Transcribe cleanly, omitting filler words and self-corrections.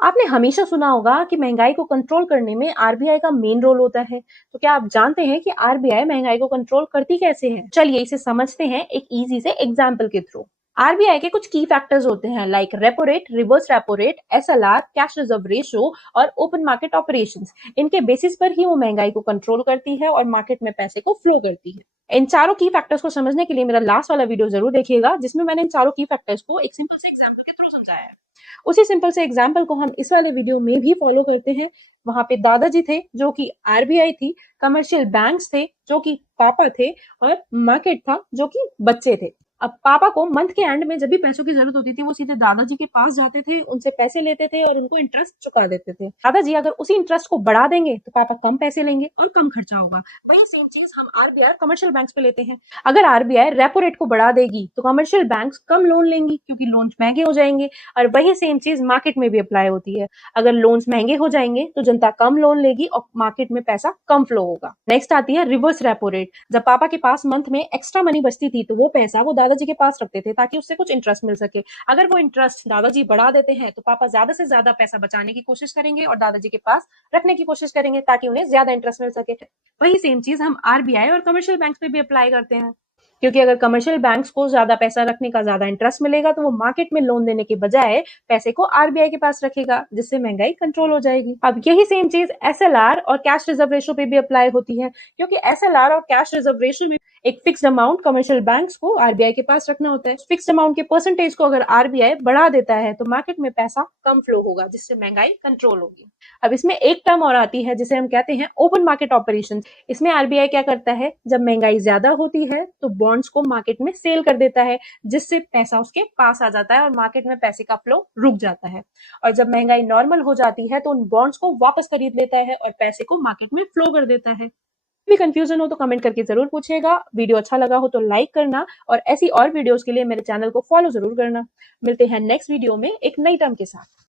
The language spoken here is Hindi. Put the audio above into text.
आपने हमेशा सुना होगा कि महंगाई को कंट्रोल करने में आरबीआई का मेन रोल होता है। तो क्या आप जानते हैं कि आरबीआई महंगाई को कंट्रोल करती कैसे है? चलिए इसे समझते हैं एक इजी से एग्जाम्पल के थ्रू। आरबीआई के कुछ की फैक्टर्स होते हैं like repo rate, reverse repo rate, SLR, cash reserve ratio और ओपन मार्केट ऑपरेशंस। इनके बेसिस पर ही वो महंगाई को कंट्रोल करती है और मार्केट में पैसे को फ्लो करती है। इन चारों की फैक्टर्स को समझने के लिए मेरा लास्ट वाला वीडियो जरूर देखिएगा, जिसमें मैंने इन चारों की फैक्टर्स को एक सिंपल से एग्जाम्पल के थ्रू समझाया है। उसी सिंपल से एग्जाम्पल को हम इस वाले वीडियो में भी फॉलो करते हैं। वहां पे दादाजी थे जो कि आरबीआई थी, कमर्शियल बैंक्स थे जो कि पापा थे, और मार्केट था जो कि बच्चे थे। अब पापा को मंथ के एंड में जब भी पैसों की जरूरत होती थी वो सीधे दादाजी के पास जाते थे, उनसे पैसे लेते थे और उनको इंटरेस्ट चुका देते थे। दादाजी अगर उसी इंटरेस्ट को बढ़ा देंगे तो पापा कम पैसे लेंगे और कम खर्चा होगा। वही सेम चीज हम आरबीआई कमर्शियल बैंक्स पे लेते हैं। अगर आरबीआई रेपो रेट को बढ़ा देगी तो कमर्शियल बैंक्स कम लोन लेंगी क्योंकि लोन महंगे हो जाएंगे। और वही सेम चीज मार्केट में भी अप्लाई होती है। अगर लोन्स महंगे हो जाएंगे तो जनता कम लोन लेगी और मार्केट में पैसा कम फ्लो होगा। नेक्स्ट आती है रिवर्स रेपो रेट। जब पापा के पास मंथ में एक्स्ट्रा मनी बचती थी तो वो पैसा वो दादाजी के पास रखते थे ताकि उससे कुछ इंटरेस्ट मिल सके। अगर वो इंटरेस्ट दादाजी बढ़ा देते हैं तो पापा ज्यादा से ज्यादा पैसा बचाने की कोशिश करेंगे और दादाजी के पास रखने की कोशिश करेंगे ताकि उन्हें ज्यादा इंटरेस्ट मिल सके। वही सेम चीज हम आरबीआई और कमर्शियल बैंक पे भी अप्लाई करते हैं, क्योंकि अगर कमर्शियल बैंक्स को ज्यादा पैसा रखने का ज्यादा इंटरेस्ट मिलेगा तो वो मार्केट में लोन देने के बजाय पैसे को आरबीआई के पास रखेगा, जिससे महंगाई कंट्रोल हो जाएगी। अब यही सेम चीज एसएलआर और कैश रिजर्व रेशो पे भी अप्लाई होती है, क्योंकि एसएलआर और कैश रिजर्व रेशो में एक फिक्स्ड अमाउंट कमर्शियल बैंक्स को आरबीआई के पास रखना होता है। फिक्स्ड अमाउंट के परसेंटेज को अगर आरबीआई बढ़ा देता है तो मार्केट में पैसा कम फ्लो होगा, जिससे महंगाई कंट्रोल होगी। अब इसमें एक टर्म और आती है जिसे हम कहते हैं ओपन मार्केट ऑपरेशन। इसमें आरबीआई क्या करता है, जब महंगाई ज्यादा होती है तो बॉन्ड्स को मार्केट में सेल कर देता है, जिससे पैसा उसके पास आ जाता है और मार्केट में पैसे का फ्लो रुक जाता है। और जब महंगाई नॉर्मल हो जाती है तो उन बॉन्ड्स को वापस खरीद लेता है और पैसे को मार्केट में फ्लो कर देता है। भी कंफ्यूजन हो तो कमेंट करके जरूर पूछिएगा। वीडियो अच्छा लगा हो तो लाइक करना और ऐसी और वीडियोस के लिए मेरे चैनल को फॉलो जरूर करना। मिलते हैं नेक्स्ट वीडियो में एक नई टर्म के साथ।